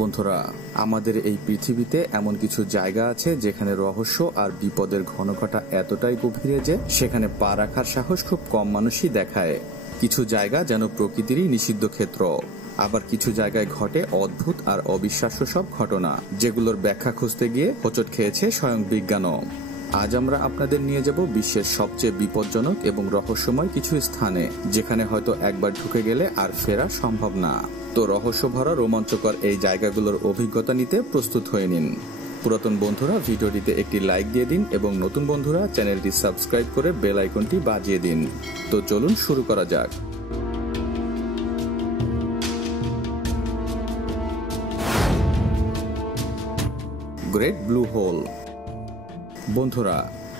বন্ধুরা, আমাদের এই পৃথিবীতে এমন কিছু জায়গা আছে যেখানে রহস্য আর বিপদের ঘনঘটা এতটাই গভীরে যে সেখানে পা রাখার সাহস খুব কম মানুষই দেখায়। কিছু জায়গা যেন প্রকৃতিরই নিষিদ্ধ ক্ষেত্র, আবার কিছু জায়গায় ঘটে অদ্ভুত আর অবিশ্বাস্য সব ঘটনা, যেগুলোর ব্যাখ্যা খুঁজতে গিয়ে হোঁচট খেয়েছে স্বয়ং বিজ্ঞানও। আজ আমরা আপনাদের নিয়ে যাব বিশ্বের সবচেয়ে বিপজ্জনক এবং রহস্যময় কিছু স্থানে, যেখানে হয়তো একবার ঢুকে গেলে আর ফেরা সম্ভব না। তো রহস্য ভরা রোমাঞ্চকর এই জায়গাগুলোর অভিজ্ঞতা নিতে প্রস্তুত হয়ে নিন। পুরাতন বন্ধুরা ভিডিওটিতে একটি লাইক দিয়ে দিন এবং নতুন বন্ধুরা চ্যানেলটি সাবস্ক্রাইব করে বেল আইকনটি বাজিয়ে দিন। তো চলুন শুরু করা যাক। Great blue hole. বন্ধুরা,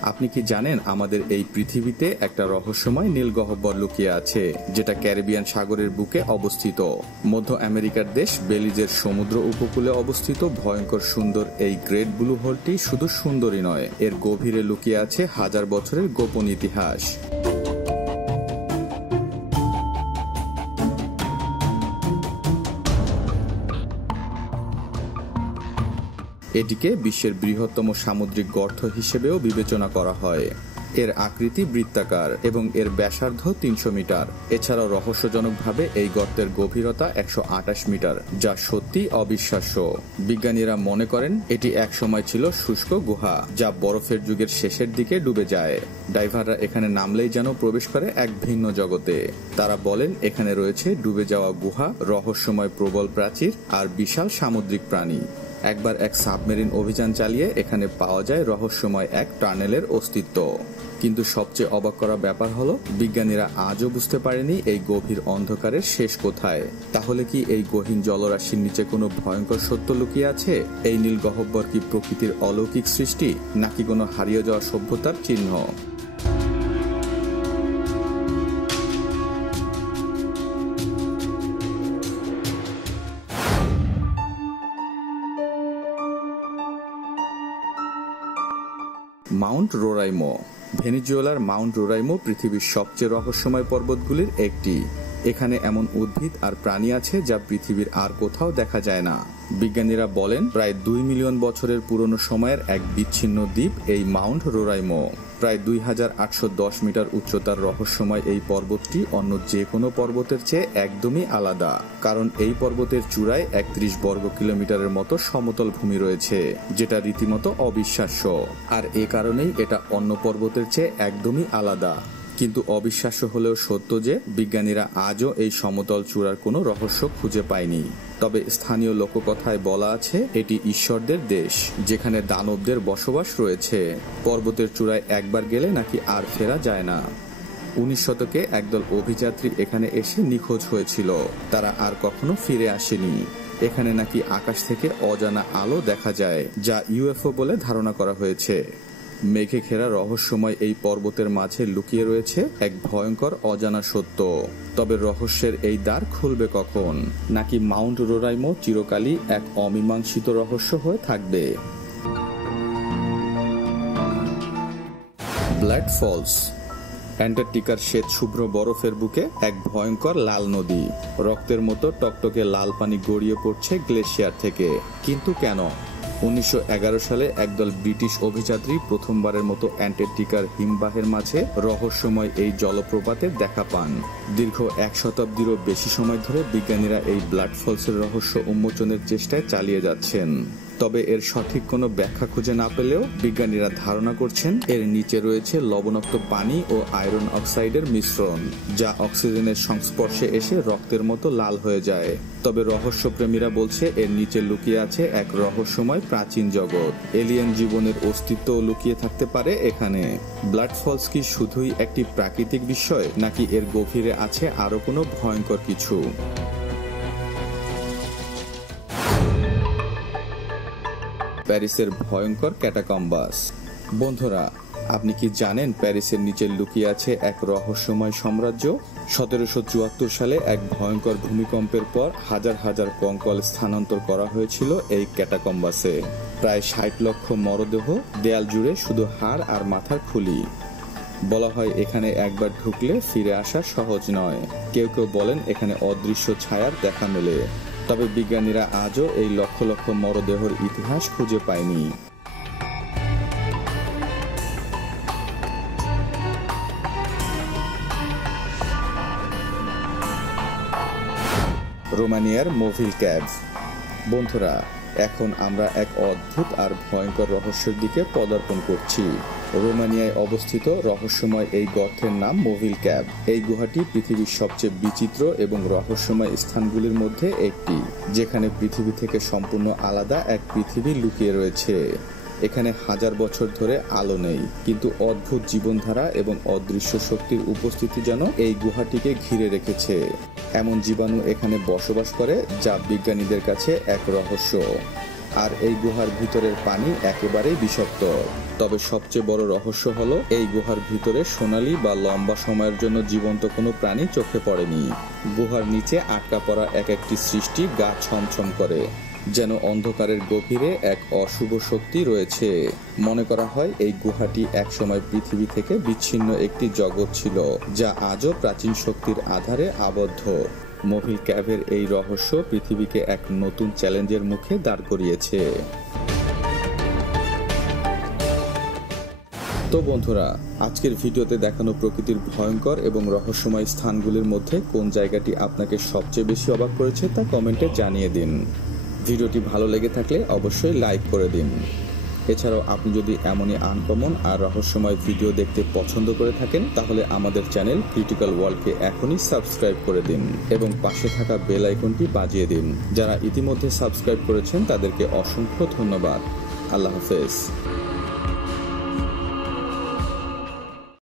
আপনি কি জানেন আমাদের এই পৃথিবীতে একটা রহস্যময় নীল গহ্বর লুকিয়ে আছে, যেটা ক্যারিবিয়ান সাগরের বুকে অবস্থিত। মধ্য আমেরিকার দেশ বেলিজের সমুদ্র উপকূলে অবস্থিত ভয়ঙ্কর সুন্দর এই গ্রেট ব্লু হোলটি শুধু সুন্দরই নয়, এর গভীরে লুকিয়ে আছে হাজার বছরের গোপন ইতিহাস। এটিকে বিশ্বের বৃহত্তম সামুদ্রিক গর্ত হিসেবেও বিবেচনা করা হয়। এর আকৃতি বৃত্তাকার এবং এর ব্যাসার্ধ 300 মিটার। এছাড়াও রহস্যজনকভাবে এই গর্তের গভীরতা 128 মিটার, যা সত্যি অবিশ্বাস্য। বিজ্ঞানীরা মনে করেন এটি একসময় ছিল শুষ্ক গুহা, যা বরফের যুগের শেষের দিকে ডুবে যায়। ডাইভাররা এখানে নামলেই যেন প্রবেশ করে এক ভিন্ন জগতে। তারা বলেন এখানে রয়েছে ডুবে যাওয়া গুহা, রহস্যময় প্রবল প্রাচীর আর বিশাল সামুদ্রিক প্রাণী। একবার এক সাবমেরিন অভিযান চালিয়ে এখানে পাওয়া যায় রহস্যময় এক টানেলের অস্তিত্ব। কিন্তু সবচেয়ে অবাক করা ব্যাপার হলো, বিজ্ঞানীরা আজও বুঝতে পারেনি এই গভীর অন্ধকারের শেষ কোথায়। তাহলে কি এই গহীন জলরাশির নিচে কোনো ভয়ঙ্কর সত্য লুকিয়ে আছে? এই নীল গহ্বর কি প্রকৃতির অলৌকিক সৃষ্টি, নাকি কোনো হারিয়ে যাওয়া সভ্যতার চিহ্ন? মাউন্ট রোরাইমো। ভেনেজুয়েলার মাউন্ট রোরাইমো পৃথিবীর সবচেয়ে রহস্যময় পর্বতগুলির একটি। এখানে এমন উদ্ভিদ আর প্রাণী আছে যা পৃথিবীর আর কোথাও দেখা যায় না। বিজ্ঞানীরা বলেন প্রায় 2 মিলিয়ন বছরের পুরনো সময়ের এক বিচ্ছিন্ন দ্বীপ এই মাউন্ট রোরাইমো। প্রায় 2810 মিটার উচ্চতার রহস্যময় এই পর্বতটি অন্য যে কোনো পর্বতের চেয়ে একদমই আলাদা, কারণ এই পর্বতের চূড়ায় 31 বর্গ কিলোমিটারের মতো সমতল ভূমি রয়েছে, যেটা রীতিমতো অবিশ্বাস্য। আর এ কারণেই এটা অন্য পর্বতের চেয়ে একদমই আলাদা। কিন্তু অবিশ্বাস্য হলেও সত্য যে বিজ্ঞানীরা আজও এই সমতল চূড়ার কোনো রহস্য খুঁজে পায়নি। তবে স্থানীয় লোককথায় বলা আছে এটি ঈশ্বরদের দেশ, যেখানে দানবদের বসবাস রয়েছে। পর্বতের চূড়ায় একবার গেলে নাকি আর ফেরা যায় না। 19 শতকে একদল অভিযাত্রী এখানে এসে নিখোঁজ হয়েছিল, তারা আর কখনো ফিরে আসেনি। এখানে নাকি আকাশ থেকে অজানা আলো দেখা যায়, যা ইউএফও বলে ধারণা করা হয়েছে। মেঘে ঘেরা রহস্যময় এই পর্বতের মাঝে লুকিয়ে রয়েছে এক ভয়ঙ্কর অজানা সত্য। তবে রহস্যের এই দ্বার খুলবে কখন? নাকি মাউন্ট রোরাইমো চিরকালই এক অমীমাংসিত রহস্য হয়ে থাকবে? Black false. অ্যান্টার্কটিকার শ্বেত শুভ্র বরফের বুকে এক ভয়ঙ্কর লাল নদী। রক্তের মতো টকটকে লাল পানি গড়িয়ে পড়ছে গ্লেশিয়ার থেকে। কিন্তু কেন? 1911 সালে একদল ব্রিটিশ অভিযাত্রী প্রথমবারের মতো অ্যান্টার্কটিকার হিমবাহের মাঝে রহস্যময় এই জলপ্রপাতের দেখা পান। দীর্ঘ 1 শতাব্দীরও বেশি সময় ধরে বিজ্ঞানীরা এই ব্লাড ফলসের রহস্য উন্মোচনের চেষ্টায় চালিয়ে যাচ্ছেন। তবে এর সঠিক কোনো ব্যাখ্যা খুঁজে না পেলেও বিজ্ঞানীরা ধারণা করছেন এর নিচে রয়েছে লবণাক্ত পানি ও আয়রন অক্সাইডের মিশ্রণ, যা অক্সিজেনের সংস্পর্শে এসে রক্তের মতো লাল হয়ে যায়। তবে রহস্যপ্রেমীরা বলছে এর নিচে লুকিয়ে আছে এক রহস্যময় প্রাচীন জগৎ। এলিয়েন জীবনের অস্তিত্বও লুকিয়ে থাকতে পারে এখানে। ব্লাড ফলস কি শুধুই একটি প্রাকৃতিক বিষয়, নাকি এর গভীরে আছে আরো কোনো ভয়ঙ্কর কিছু? প্যারিসের ভয়ঙ্কর ক্যাটাকম্বাস। বন্ধুরা, আপনি কি জানেন প্যারিসের নিচে লুকিয়ে আছে এক রহস্যময় সাম্রাজ্য? 1774 সালে এক ভয়ঙ্কর ভূমিকম্পের পর হাজার হাজার কঙ্কাল স্থানান্তর করা হয়েছিল এই ক্যাটাকম্বাসে। প্রায় 60 লক্ষ মরদেহ, দেয়াল জুড়ে শুধু হাড় আর মাথার খুলি। বলা হয় এখানে একবার ঢুকলে ফিরে আসা সহজ নয়। কেউ কেউ বলেন এখানে অদৃশ্য ছায়ার দেখা মেলে। তবে বিজ্ঞানীরা আজও এই লক্ষ লক্ষ মরদেহর ইতিহাস খুঁজে পায়নি। রোমানিয়ার মোভিল ক্যাভ। বন্ধুরা, এখন আমরা এক অদ্ভুত আর ভয়ঙ্কর রহস্যের দিকে পদার্পণ করছি। রোমানিয়ায় অবস্থিত রহস্যময় এই গর্তের নাম মোভিল ক্যাভ। এই গুহাটি পৃথিবীর সবচেয়ে বিচিত্র এবং রহস্যময় স্থানগুলির মধ্যে একটি, যেখানে পৃথিবী থেকে সম্পূর্ণ আলাদা এক পৃথিবী লুকিয়ে রয়েছে। এখানে হাজার বছর ধরে আলো নেই, কিন্তু অদ্ভুত জীবনধারা এবং অদৃশ্য শক্তির উপস্থিতি যেন এই গুহাটিকে ঘিরে রেখেছে। এমন জীবাণু এখানে বসবাস করে যা বিজ্ঞানীদের কাছে এক রহস্য। আর এই গুহার ভিতরের পানি একেবারেই বিষাক্ত। তবে সবচেয়ে বড় রহস্য হলো এই গুহার ভিতরে সোনালী বা লম্বা সময়ের জন্য জীবন্ত কোনো প্রাণী চোখে পড়েনি। গুহার নিচে আটকা পড়া এক একটি সৃষ্টি গা ছমছম করে, যেন অন্ধকারের গভীরে এক অশুভ শক্তি রয়েছে। মনে করা হয় এই গুহাটি একসময় পৃথিবী থেকে বিচ্ছিন্ন একটি জগৎ ছিল, যা আজও প্রাচীন শক্তির আধারে আবদ্ধ। মোভিল ক্যাভের এই রহস্য পৃথিবীকে এক নতুন চ্যালেঞ্জের মুখে দাঁড় করিয়েছে। তো বন্ধুরা, আজকের ভিডিওতে দেখানো প্রকৃতির ভয়ঙ্কর এবং রহস্যময় স্থানগুলির মধ্যে কোন জায়গাটি আপনাকে সবচেয়ে বেশি অবাক করেছে তা কমেন্টে জানিয়ে দিন। ভিডিওটি ভালো লেগে থাকলে অবশ্যই লাইক করে দিন। এছাড়াও আপনি যদি এমনই আনকমন আর রহস্যময় ভিডিও দেখতে পছন্দ করে থাকেন, তাহলে আমাদের চ্যানেল ক্রিটিক্যাল ওয়ার্ল্ডকে এখনই সাবস্ক্রাইব করে দিন এবং পাশে থাকা বেল আইকনটি বাজিয়ে দিন। যারা ইতিমধ্যে সাবস্ক্রাইব করেছেন তাদেরকে অসংখ্য ধন্যবাদ। আল্লাহ হাফেজ।